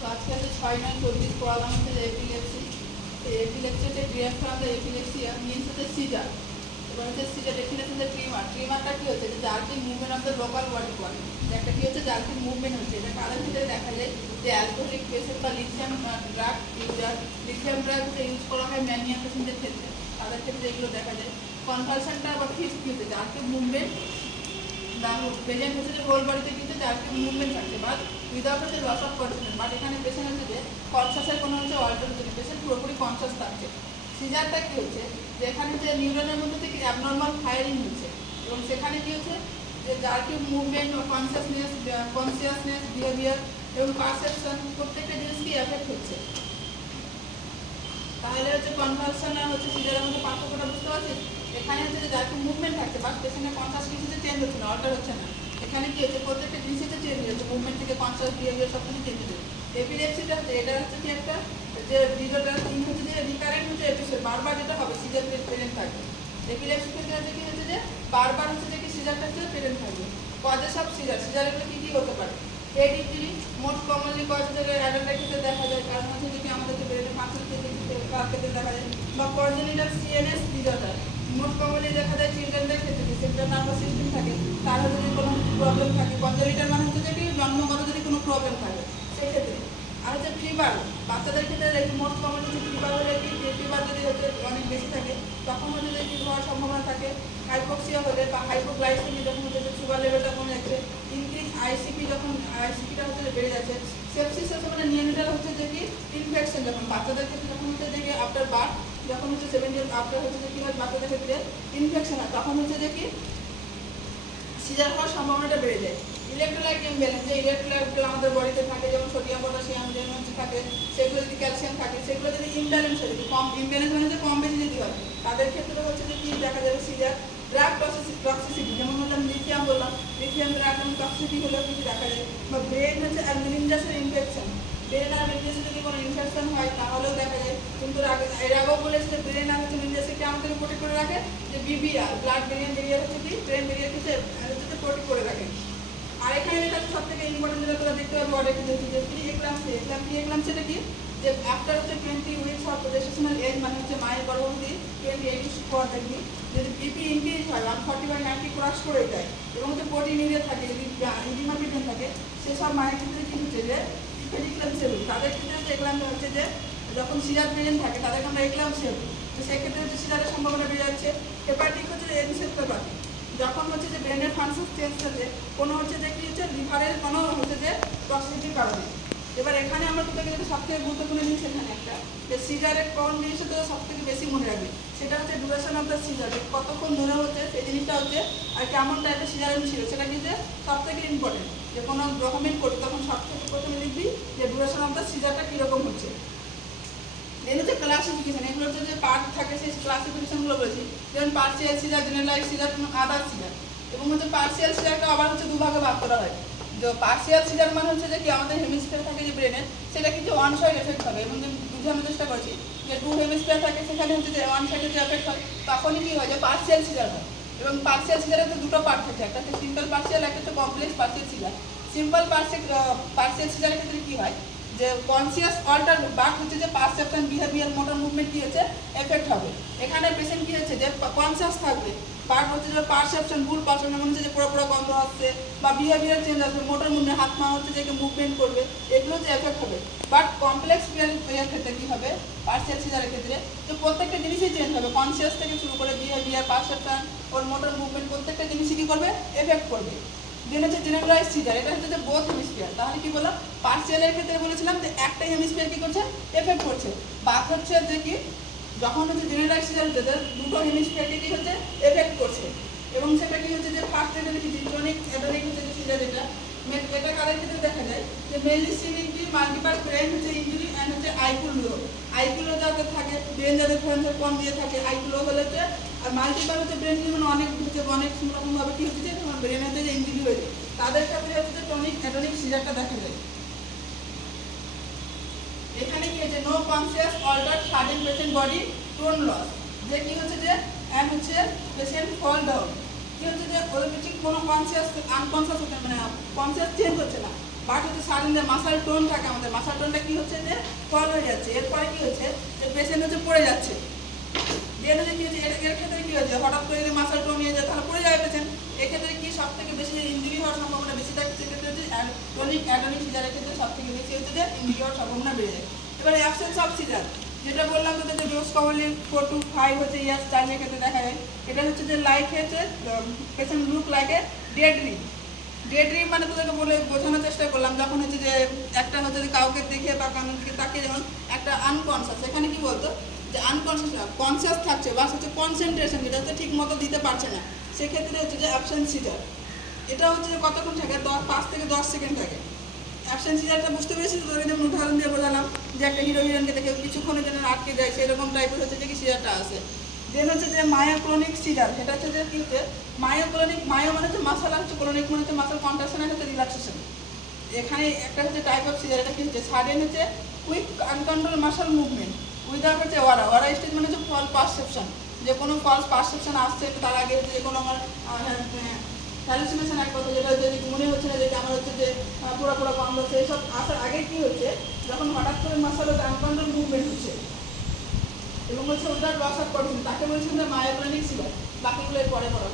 তো আজকে হচ্ছে 6/9/24 পড়ালাম হচ্ছে যে এপিলেপসি। এপিলেপসি হচ্ছে ডিরাইভড ফ্রম দ্য এপিলেপসিয়া মিনস হচ্ছে সিজার। এবার হচ্ছে সিজার ডেফিনেশন হচ্ছে ট্রিমার। ট্রিমারটা কি হচ্ছে যে jerking movement of the local body part. একটা কি হচ্ছে জার্কিং মুভমেন্ট হচ্ছে, এটা কাদের ক্ষেত্রে দেখা যায় যে অ্যালকোহলিক পেশেন্ট বা lithium drug user. Lithium drug হচ্ছে ইউজ করা হয় ম্যানিয়া পেশেন্টদের ক্ষেত্রে, তাদের ক্ষেত্রে এগুলো দেখা যায়। কনভালশনটা আবার ফিক্স কি হচ্ছে জার্কিং মুভমেন্ট প্রেজেন্ট হচ্ছে যে হোল বডিতে কিন্তু জার্কিং মুভমেন্ট থাকছে বাট উইদাউট হচ্ছে লস অফ কনসিয়াসনেস। বাট এখানে পেশেন্ট হচ্ছে যে কনসাসের কোনো হচ্ছে অল্টার হচ্ছে না, পেশেন্ট পুরোপুরি কনসাস থাকছে। সিজারটা কি হচ্ছে যে এখানে যে নিউরনের মধ্যে থেকে অ্যাবনর্মাল ফায়ারিং হচ্ছে এবং সেখানে কি হচ্ছে যে জার্কিং মুভমেন্ট ও কনসিয়াসনেস বিহেভিয়ার এবং পারসেপশন প্রত্যেকটা জিনিসকেই এফেক্ট হচ্ছে। তাহলে হচ্ছে কনভালশন আর হচ্ছে সিজারের মধ্যে পার্থক্যটা বুঝতে পারছিস? এখানে হচ্ছে যে জার্কিং মুভমেন্ট থাকছে বাট পেশেন্টের কনসাস কিছু চেঞ্জ হচ্ছে না, অল্টার হচ্ছে না। এখানে কি হচ্ছে প্রত্যেকটা জিনিসই চেঞ্জ হচ্ছে, মুভমেন্ট থেকে কনসাস বিহেভিয়ার সব কিছু চেঞ্জ হচ্ছে। এপিলেপসিটা হচ্ছে এটা হচ্ছে কি একটা যে ডিজঅর্ডার থিং হচ্ছে যে রিকারেন্ট হচ্ছে এপিসোড, বারবার যেটা হবে সিজার প্রেজেন্ট থাকবে। এপিলেপসি ক্ষেত্রে হচ্ছে কি হচ্ছে যে বারবার হচ্ছে যে কি সিজারটা হচ্ছে প্রেজেন্ট থাকবে। কজেস অফ সিজার, সিজারগুলো কি কি হতে পারে? হেরিডিটারি মোস্ট কমনলি কজ হচ্ছে অ্যাডাল্টের ক্ষেত্রে দেখা যায়, কারণ হচ্ছে যদি আমাদের যে ব্রেনের ফাংশন ক্ষেত্রে দেখা যায়। বা congenital CNS disorder most commonly দেখা যায় চিলড্রেনদের ক্ষেত্রে, যে সেন্ট্রাল নার্ভাস সিস্টেম থাকে তার যদি কোনো প্রবলেম থাকে। কনজেনিটাল মানে হচ্ছে যে কি জন্মগত যদি কোনো প্রবলেম থাকে সেক্ষেত্রে। আর হচ্ছে ফিভার, বাচ্চাদের ক্ষেত্রে একটু মোস্ট কমন হচ্ছে ফিভার হলে কি, ফিভার যদি হচ্ছে অনেক বেশি থাকে তখন হচ্ছে যে কি হওয়ার সম্ভাবনা থাকে। হাইপোক্সিয়া হলে বা হাইপোগ্লাইসেমি যখন হচ্ছে সুগার লেভেলটা কমে যাচ্ছে, ইনক্রিজ আইসিপি যখন আইসিপিটা হচ্ছে বেড়ে যাচ্ছে, সেপসিস হচ্ছে মানে নিউনিটাল হচ্ছে যে কি ইনফেকশন যখন বাচ্চাদের ক্ষেত্রে যখন হচ্ছে যে কি আফটার বার্থ যখন হচ্ছে 7 ইয়ার্স আফটার হচ্ছে যে কি হয় বাচ্চাদের ক্ষেত্রে ইনফেকশন হয় তখন হচ্ছে যে কি সিজার হওয়ার সম্ভাবনাটা বেড়ে যায়। ইলেকট্রোলাইট ইমব্যালেন্স, যে ইলেকট্রোলাইটগুলো আমাদের বডিতে থাকে যেমন সোডিয়াম পটাশিয়াম যেমন থাকে সেগুলো যদি ক্যালসিয়াম থাকে সেগুলো যদি ইমব্যালেন্স হয়, যদি কম ইমব্যালেন্স মানে যে কম বেশি যদি হয় তাদের ক্ষেত্রে হচ্ছে যে কি দেখা যাবে সিজার। ড্রাগ টক্সিসিটি যেমন বললাম লিথিয়াম বললাম, লিথিয়াম ড্রাগ টক্সিসিটি হলেও কিছু দেখা যায়। বা ব্রেন হচ্ছে মেনিনজাসের ইনফেকশন, ব্রেন আর মেনিনজাসে যদি কোনো ইনফেকশন হয় তাহলেও দেখা যায়। কিন্তু এর আগেও বলেছে যে ব্রেন আর হচ্ছে মেনিনজাসকে আমাদের প্রোটেক্ট করে রাখে, যে বিবিআর ব্লাড ব্রেন বেরিয়ার হচ্ছে কি ব্রেন বেরিয়ার হচ্ছে প্রোটেক্ট করে রাখে। আর এখানে যেটা সব থেকে ইম্পর্টেন্ট যেটা তোরা দেখতে পাবো অনেক কিছু যে প্রি এক্লাম্পসিয়া কি যে আফটার হচ্ছে 20 উইকস অফ জেস্টেশনাল এজ মানে হচ্ছে মায়ের গর্ভবতী 28 উইকস পর দেখবি যদি বিপি ইনক্রিজ হয় 140/90 ক্রস করে যায় এবং হচ্ছে প্রোটিনিউরিয়া থাকে, যদি ইডিমাপিডেন থাকে সেসব মায়ের ক্ষেত্রে কি হচ্ছে যে এক্লাম্পসিয়া তাদের ক্ষেত্রে হচ্ছে এক্লাম্পসিয়া হচ্ছে যে যখন সিজার প্রেজেন্ট থাকে তাদেরকে আমরা এক্লাম্পসিয়া বলি। তো সেক্ষেত্রে হচ্ছে সিজারের সম্ভাবনা বেড়ে যাচ্ছে। হেপাটিক হচ্ছে এনসেফ্যালোপ্যাথি, যখন হচ্ছে যে ব্রেনের ফাংশন চেঞ্জ হচ্ছে কোনো হচ্ছে যে কি হচ্ছে লিভারের কোনো হচ্ছে যে টক্সিসিটির কারণে। এবার এখানে আমরা তোকে যেটা সবথেকে গুরুত্বপূর্ণ জিনিস এখানে একটা যে সিজারের কোন জিনিসটা তোকে সবথেকে বেশি মনে রাখবে সেটা হচ্ছে ডিউরেশন অফ দ্য সিজার, কতক্ষণ ধরে হচ্ছে সেই জিনিসটা হচ্ছে আর কেমন টাইপের সিজারেন ছিল সেটা কিন্তু সবথেকে ইম্পর্টেন্ট। যে কোনো ডকুমেন্ট করবি তখন সবথেকে প্রথমে লিখবি যে ডিউরেশন অফ দ্য সিজারটা কীরকম হচ্ছে। দেন হচ্ছে ক্লাসিফিকেশন, এগুলো হচ্ছে যে পার্ট থাকে সেই ক্লাসিফিকেশনগুলো বলেছি, যেমন পার্সিয়াল সিজার, জেনারেলাইজড সিজার, আদার সিজার। এবং হচ্ছে পার্সিয়াল সিজারটা আবার হচ্ছে দুভাগে ভাগ করা হয়। যে পার্সিয়াল সিজার মানে হচ্ছে যে কি আমাদের হেমিস্ফিয়ার থাকে যে ব্রেনের সেটা কিন্তু ওয়ান সাইড এফেক্ট হবে, এবং বুঝানোর চেষ্টা করছি যে 2 হেমিস্ফিয়ার থাকে সেখানে হচ্ছে যে ওয়ান সাইডে যে এফেক্ট হয় তখনই কি হয় যে পার্সিয়াল সিজার হয়। এবং পার্সিয়াল সিজারের তো দুটো পার্ট থাকে, একটা হচ্ছে সিম্পল পার্সিয়াল, একটা হচ্ছে complex partial seizure. Simple partial সিজারের ক্ষেত্রে কি হয় যে কনসিয়াস অল্টার বাট হচ্ছে যে পারসেপশন বিহেভিয়ার মোটর মুভমেন্ট কি হচ্ছে এফেক্ট হবে। এখানে পেশেন্ট কি হচ্ছে যে কনসিয়াস থাকবে বাট হচ্ছে যে পারসেপশন ভুল পারসেপশন মনে হচ্ছে যে পুরো পুরো গন্ধ আসছে বা বিহেভিয়ার চেঞ্জ আসবে, মোটর মুভমেন্ট হাত পা হচ্ছে যে মুভমেন্ট করবে, এগুলো হচ্ছে এফেক্ট হবে। বাট কমপ্লেক্স বিহেভিয়ার ক্ষেত্রে কি হবে পার্সিয়াল সিজারের ক্ষেত্রে তো প্রত্যেকটা জিনিসই চেঞ্জ হবে, কনসিয়াস থেকে শুরু করে বিহেভিয়ার পারসেপশন ওর মোটর মুভমেন্ট প্রত্যেকটা জিনিসই কি করবে এফেক্ট করবে। দেন হচ্ছে জেনারেলাইজড সিজার, এটা হচ্ছে যে বোথ হেমিস্ফিয়ার। তাহলে কি বললাম পার্সিয়ালের ক্ষেত্রে বলেছিলাম যে একটা হেমিস্ফিয়ার কি করছে এফেক্ট করছে, বাদ হচ্ছে যে কি যখন হচ্ছে জেনারেলাইজড সিজার হচ্ছে দুটো হেমিস্ফিয়ারকে কি হচ্ছে এফেক্ট করছে। এবং সেটা কি হচ্ছে যে ফার্স্ট যেটা লিখেছি টনিক অ্যাডানিক হচ্ছে যে সিজার, এটা কাদের ক্ষেত্রে দেখা যায় যে মেনলি সিভিটি মাল্টিপাল ব্রেন হচ্ছে ইনজুরি অ্যান্ড হচ্ছে আইকুলো যাদের থাকে ব্রেন যাদের ফ্রেন্সের কম দিয়ে থাকে আইকুলো হলে হচ্ছে আর মাল্টিপাল হচ্ছে ব্রেন যেমন অনেক হচ্ছে অনেক রকমভাবে কি হচ্ছে যে ব্রেন হচ্ছে যে ইনজুরি হয়ে যায় তাদের ক্ষেত্রে হচ্ছে যে টনিক অ্যাডানিক সিজারটা দেখা যায়। এখানে কি হচ্ছে no conscious alter sudden patient body tone loss, যে কি হচ্ছে যে অ্যান্ড হচ্ছে পেশেন্ট ফল ডাউন, কি হচ্ছে যে ওদের ঠিক কোনো কনসিয়াস আনকনসিয়াস হচ্ছে মানে কনসিয়াস চেঞ্জ হচ্ছে না বাট হচ্ছে সাডেন যে মাসাল টোন থাকে আমাদের, মাসাল টোনটা কি হচ্ছে যে ফল হয়ে যাচ্ছে, এরপরে কি হচ্ছে যে পেশেন্ট হচ্ছে পড়ে যাচ্ছে। দেন হচ্ছে কি হচ্ছে এর ক্ষেত্রে কি হচ্ছে, হঠাৎ করে যদি মাসাল টোন নিয়ে যায় তাহলে পড়ে যাবে পেশেন্ট। এক্ষেত্রে কি সব থেকে বেশি ইঞ্জুরি হওয়ার সম্ভাবনা বেশি থাকে, সেক্ষেত্রে হচ্ছে ক্রনিক অ্যাডনিক সিজারের ক্ষেত্রে সব থেকে বেশি হচ্ছে যে ইঞ্জুরি হওয়ার সম্ভাবনা বেড়ে যায়। এবার অ্যাবসেন্স অফ সিজার, যেটা বললাম তো যে ডোজ কমনলি 4 to 5 হচ্ছে ইয়ার্স টাইমের ক্ষেত্রে দেখা যায়। এটা হচ্ছে যে লাইক হচ্ছে patient look like a dead ring. Dead ring মানে তোদেরকে বলে বোঝানোর চেষ্টা করলাম, যখন হচ্ছে যে একটা হচ্ছে যে কাউকে দেখে বা কারোর দিকে তাকিয়ে যেমন একটা আনকনসিয়াস, এখানে কি বলতো যে আনকনসিয়াস না, কনসিয়াস থাকছে বা হচ্ছে কনসেন্ট্রেশন যেটা হচ্ছে ঠিক মতো দিতে পারছে না, সেক্ষেত্রে হচ্ছে যে অ্যাবসেন্ট সিজার। এটা হচ্ছে যে কতক্ষণ থাকে, 5 থেকে 10 সেকেন্ড থাকে। অ্যাবসেন্ট সিজারটা বুঝতে পেরেছি তো, তোদের যেমন উদাহরণ দিয়ে বোঝালাম যে একটা হিরো হিরোইনকে দেখে কিছুক্ষণের জন্য আটকে যায়, সেরকম টাইপের হচ্ছে যে কি সিজারটা আছে। দেন হচ্ছে যে মায়োক্রনিক সিজার, সেটা হচ্ছে যে কি হচ্ছে মায়োক্রনিক, মায়ো মানে হচ্ছে মাসাল, হচ্ছে ক্রনিক মানে হচ্ছে মাসাল কন্ট্রাকশন আর হচ্ছে রিল্যাক্সেশন। এখানে একটা হচ্ছে টাইপ অফ সিজার, এটা কি হচ্ছে সাডেন হচ্ছে কুইক আনকন্ট্রোল মাসাল মুভমেন্ট উইদাউট হচ্ছে ওয়ারা স্টেজ মানে হচ্ছে ফল পারসেপশন, যে কোনো ফলস পারসেপশন আসছে তার আগে যে কোনো আমার হ্যালুসিনেশন এক কথা, যেটা হচ্ছে মনে হচ্ছে না যে আমার হচ্ছে যে পুরো বন্ধ হচ্ছে, এইসব আসার আগে কি হচ্ছে যখন হঠাৎ করে মাসাল হচ্ছে আনকন্ট্রোল মুভমেন্ট হচ্ছে এবং হচ্ছে ওটার লস অফ কন্ট্রোল, তাকে বলছেন যে মায়োক্রনিক সিজার। বাকিগুলো পরে করাবো।